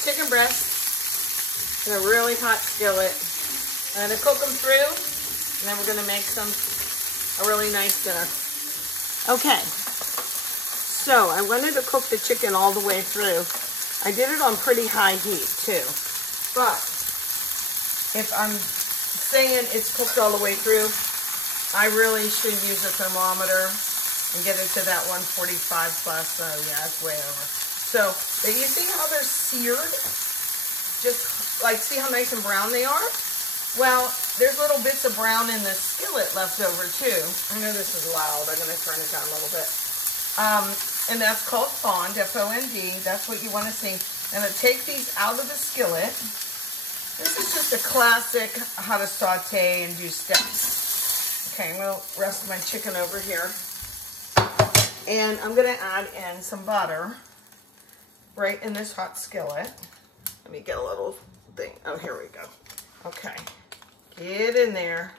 chicken breast in a really hot skillet. I'm going to cook them through, and then we're going to make a really nice dinner. Okay, so I wanted to cook the chicken all the way through. I did it on pretty high heat too, but if I'm saying it's cooked all the way through, I really should use a thermometer and get it to that 145 plus. Oh yeah, it's way over. So, but you see how they're seared? Just like, see how nice and brown they are? Well, there's little bits of brown in the skillet left over too. I know this is loud. I'm going to turn it down a little bit. And that's called fond, F-O-N-D. That's what you want to see. And I take these out of the skillet. This is just a classic how to saute and do steps. Okay, I'm going to rest my chicken over here. And I'm going to add in some butter right in this hot skillet. Let me get a little thing. Oh, here we go. Okay, get in there.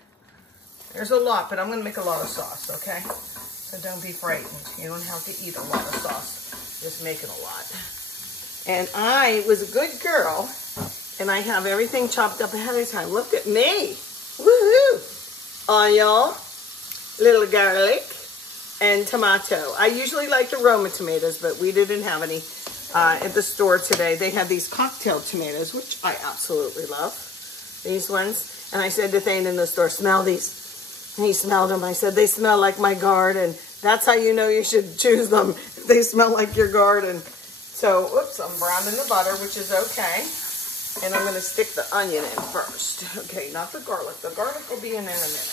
There's a lot, but I'm going to make a lot of sauce, okay? So don't be frightened. You don't have to eat a lot of sauce. Just make it a lot. And I was a good girl, and I have everything chopped up ahead of time. Look at me. Woohoo! Onion, little garlic, and tomato. I usually like the Roma tomatoes, but we didn't have any at the store today. They had these cocktail tomatoes, which I absolutely love. These ones. And I said to Thane in the store, smell these. And he smelled them. I said, they smell like my garden. That's how you know you should choose them. If they smell like your garden. So, oops, I'm browning the butter, which is okay. And I'm going to stick the onion in first. Okay, not the garlic. The garlic will be in a minute.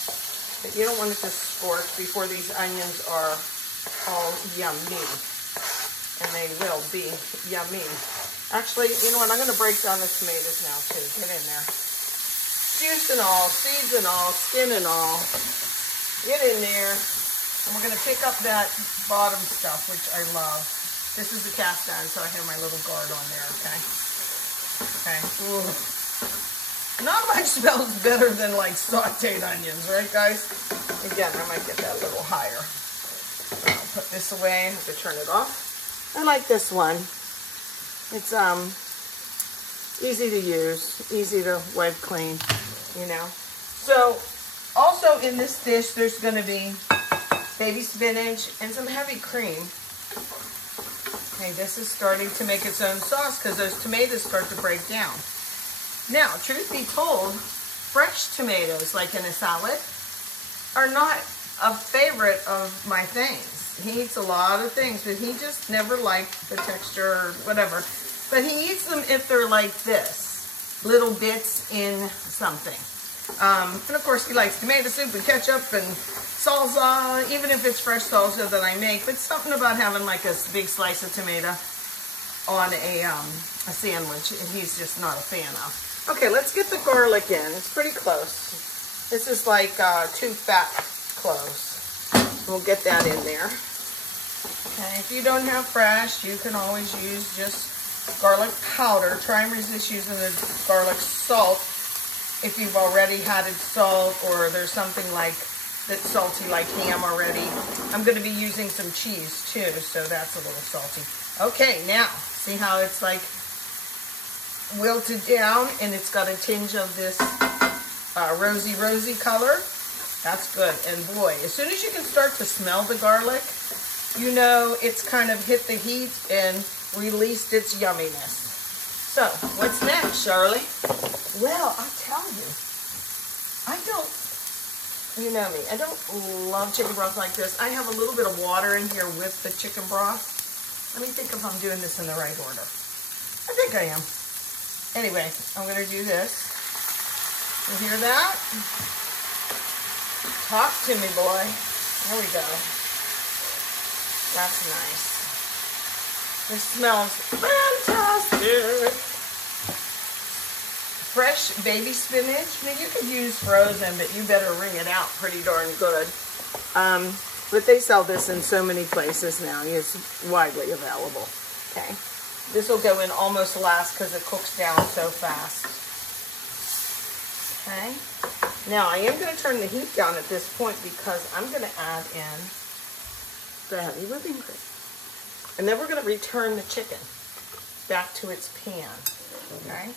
But you don't want it to scorch before these onions are all yummy. And they will be yummy. Actually, you know what? I'm going to break down the tomatoes now, too. Get in there. Juice and all, seeds and all, skin and all. Get in there. And we're going to pick up that bottom stuff, which I love. This is the cast iron, so I have my little guard on there, okay? Okay. Ooh. Not much smells better than like sauteed onions, right, guys? Again, I might get that a little higher. I'll put this away. I have to turn it off. I like this one. It's easy to use, easy to wipe clean, you know. So, also in this dish, there's going to be baby spinach and some heavy cream. Okay, this is starting to make its own sauce because those tomatoes start to break down. Now, truth be told, fresh tomatoes, like in a salad, are not a favorite of my things. He eats a lot of things, but he just never liked the texture or whatever. But he eats them if they're like this, little bits in something. And of course he likes tomato soup and ketchup and salsa, even if it's fresh salsa that I make. But something about having like a big slice of tomato on a sandwich, he's just not a fan of. Okay, let's get the garlic in. It's pretty close. This is like 2 fat cloves. We'll get that in there. Okay, if you don't have fresh, you can always use just garlic powder. Try and resist using the garlic salt if you've already had it salt or there's something like that's salty like ham already. I'm going to be using some cheese too, so that's a little salty. Okay, now, see how it's like wilted down and it's got a tinge of this rosy color? That's good. And boy, as soon as you can start to smell the garlic, you know it's kind of hit the heat and released its yumminess. So, what's next, Shirley? Well, I'll tell you, you know me, I don't love chicken broth like this. I have a little bit of water in here with the chicken broth. Let me think if I'm doing this in the right order. I think I am. Anyway, I'm going to do this. You hear that? Talk to me, boy. There we go. That's nice. This smells fantastic. Fresh baby spinach. Now you could use frozen, but you better wring it out pretty darn good. But they sell this in so many places now. It's widely available. Okay. This will go in almost last because it cooks down so fast. Okay. Now I am going to turn the heat down at this point because I'm going to add in the heavy whipping cream. And then we're going to return the chicken back to its pan. Okay.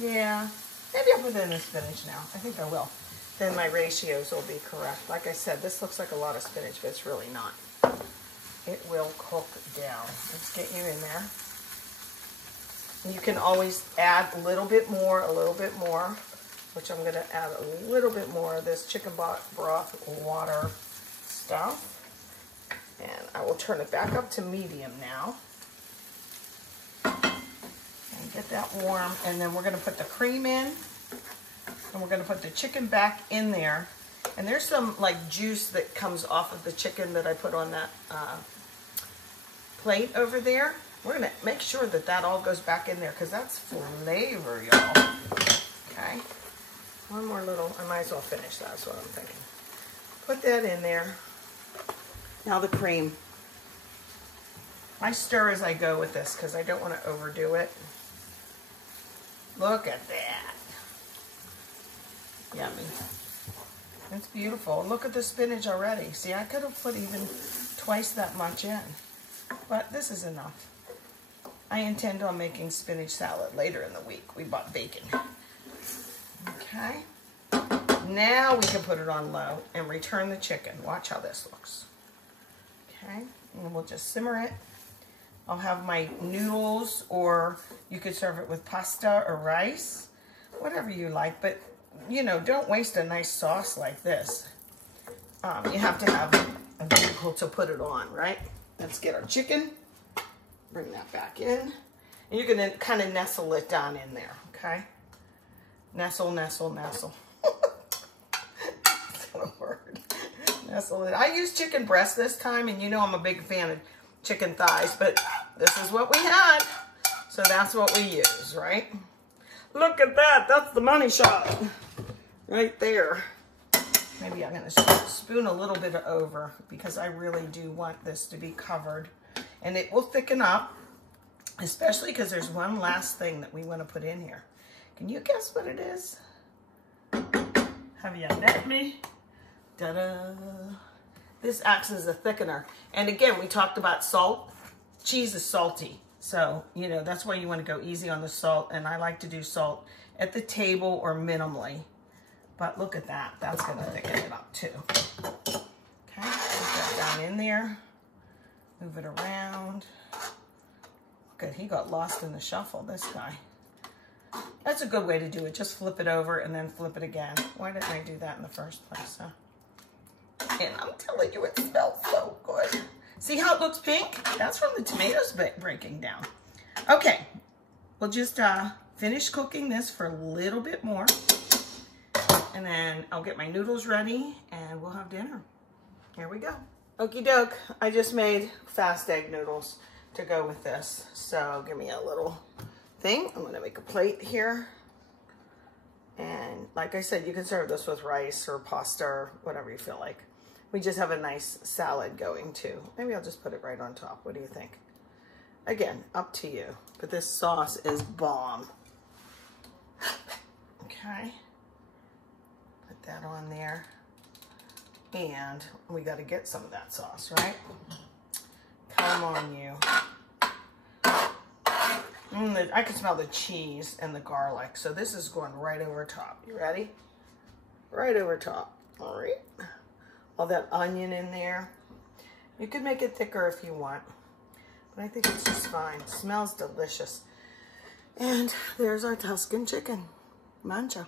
Yeah, maybe I'll put in the spinach now. I think I will. Then my ratios will be correct. Like I said, this looks like a lot of spinach, but it's really not. It will cook down. Let's get you in there. You can always add a little bit more, which I'm going to add a little bit more of this chicken broth water stuff. And I will turn it back up to medium now. And get that warm. And then we're going to put the cream in. And we're going to put the chicken back in there. And there's some like juice that comes off of the chicken that I put on that plate over there. We're going to make sure that that all goes back in there because that's flavor, y'all. Okay. One more little, I might as well finish that, that's what I'm thinking. Put that in there. Now the cream. I stir as I go with this because I don't want to overdo it. Look at that. Yummy. It's beautiful. Look at the spinach already. See, I could have put even twice that much in. But this is enough. I intend on making spinach salad later in the week. We bought bacon. Okay. Now we can put it on low and return the chicken. Watch how this looks. Okay. And we'll just simmer it. I'll have my noodles, or you could serve it with pasta or rice. Whatever you like. But, you know, don't waste a nice sauce like this. You have to have a vehicle to put it on, right? Let's get our chicken. Bring that back in. And you're going to kind of nestle it down in there, okay? Nestle, nestle, nestle. That's not a word. Nestle it. I used chicken breast this time, and you know I'm a big fan of chicken thighs, but this is what we had. So that's what we use, right? Look at that. That's the money shot. Right there. Maybe I'm going to spoon a little bit over because I really do want this to be covered. And it will thicken up, especially because there's one last thing that we want to put in here. Can you guess what it is? Have you met me? Ta-da! This acts as a thickener. And again, we talked about salt. Cheese is salty. So, you know, that's why you want to go easy on the salt. And I like to do salt at the table or minimally. But look at that. That's going to thicken it up too. Okay, put that down in there. Move it around. Good, he got lost in the shuffle, this guy. That's a good way to do it. Just flip it over and then flip it again. Why didn't I do that in the first place, huh? And I'm telling you, it smells so good. See how it looks pink? That's from the tomatoes breaking down. Okay, we'll just finish cooking this for a little bit more. And then I'll get my noodles ready and we'll have dinner. Here we go. Okie doke, I just made fast egg noodles to go with this. So give me a little thing. I'm gonna make a plate here. And like I said, you can serve this with rice or pasta or whatever you feel like. We just have a nice salad going too. Maybe I'll just put it right on top. What do you think? Again, up to you. But this sauce is bomb. Okay. Put that on there. And we got to get some of that sauce, right? Come on, you. I can smell the cheese and the garlic. So this is going right over top. You ready? Right over top. All right. All that onion in there. You could make it thicker if you want. But I think it's just fine. It smells delicious. And there's our Tuscan chicken. Mancha.